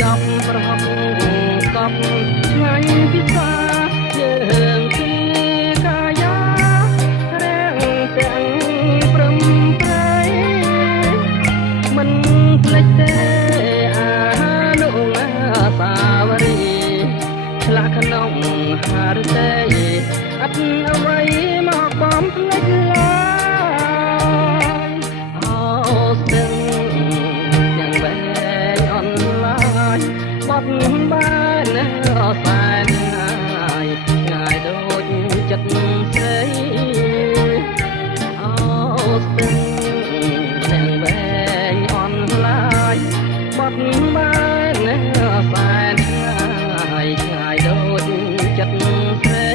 ចាប់ប្រហុកកប់ឆ្ងាញ់ពិសាយើងគឺកាយារាំងទាំងព្រំប្រៃមិនភ្លេចទេអានុសាវរីយ៍ឆ្លាក់ក្នុងហារទេអត់អ្វីមកបំភ្លេចឡើយអូស្ទឹងយ៉ាងវែងអនឡាញបត់បានអសែនឆ្ងាយដូចចិត្តស្រីអូស្ទឹងយ៉ាងវែងអនឡាញបត់បានអសែនឆ្ងាយដូចចិត្តស្រី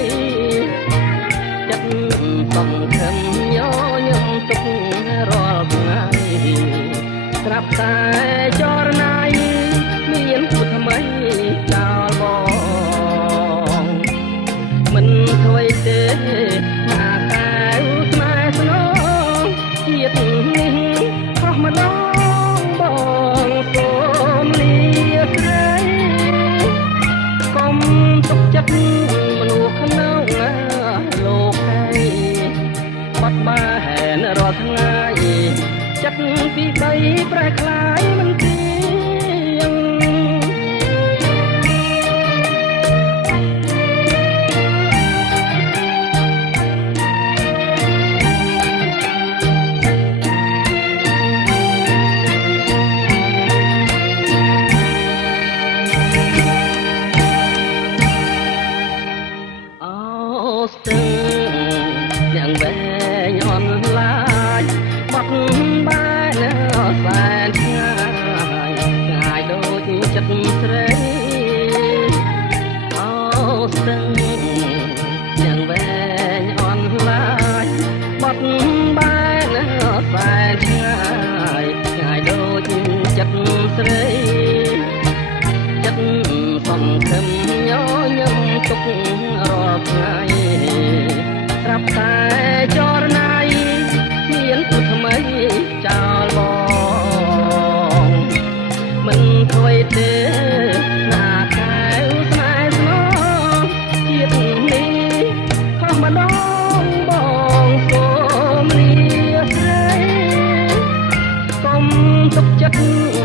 សង្ឃឹមញញឹមទុករាល់ថ្ងៃត្រាប់តែចរណៃមានគូថ្មីចោលបងមិនធ្វើទេណាតែស្នេហ៍ស្នងជាតិនេះខុសម្ដងបងសូមលាស្រីកុំទុកចិត្តមនុស្សក្នុងលោកបាត់បែនរាល់ថ្ងៃចិត្តពីដីប្រែคล้ายមិនទៀងអូស្ទឹងយ៉ាងវែងអនឡាញបត់បានសែនឆ្ងាយដូចចិត្តស្រីអូស្ទឹងយ៉ាងវែងអនឡាញបត់បានសែនឆ្ងាយដូចចិត្តស្រីចិត្តសង្ឃឹមញញឹមទុករាល់ថ្ងៃត្រាប់តែចរណៃមានគូថ្មីចោលបងមិនធ្វើទេណាកែវស្នេហ៍ស្នងជាតិនេះខុសម្ដងបងសូមលាស្រីកុំទុកចិត្ត